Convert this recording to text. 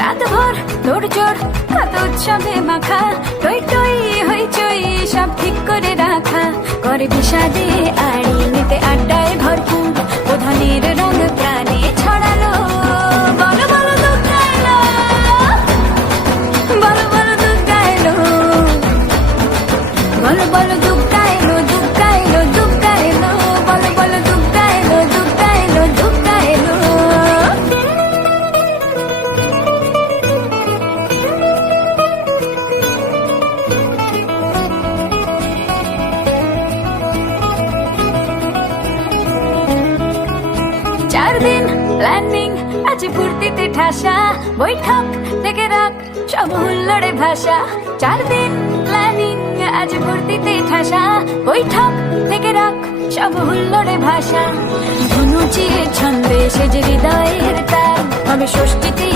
রাত ভর তোড়জোড় কত উৎসবে মাখা, টই টই হইচই সব ঠিক করে রাখা, করে বিষাদে আড়ি নিতে আড্ডায় ভরপুর, প্রধানের রঙ প্রাণে ছড়ালো। বলো বলো দুগ্গা এলো, বলো বলো দুগ্গা এলো, বলো বলো দুগ্গা এলো, দুগ্গা এলো, দুগ্গা এলো, বলো বলো দুগ্গা এলো, দুগ্গা এলো, দুগ্গা এলো। 4 দিন প্ল্যানিং আজ ফুর্তিতে ঠাসা, বৈঠক থেকে রাখ সব হুল্লোড়ে ভাষা। 4 দিন প্ল্যানিং আজ ফুর্তিতে ঠাসা, বৈঠক থেকে রাখ সব হুল্লোড়ে ভাষা। ধনুচির ছন্দে সেজে হৃদয়ের তার, হবে ষষ্ঠীতে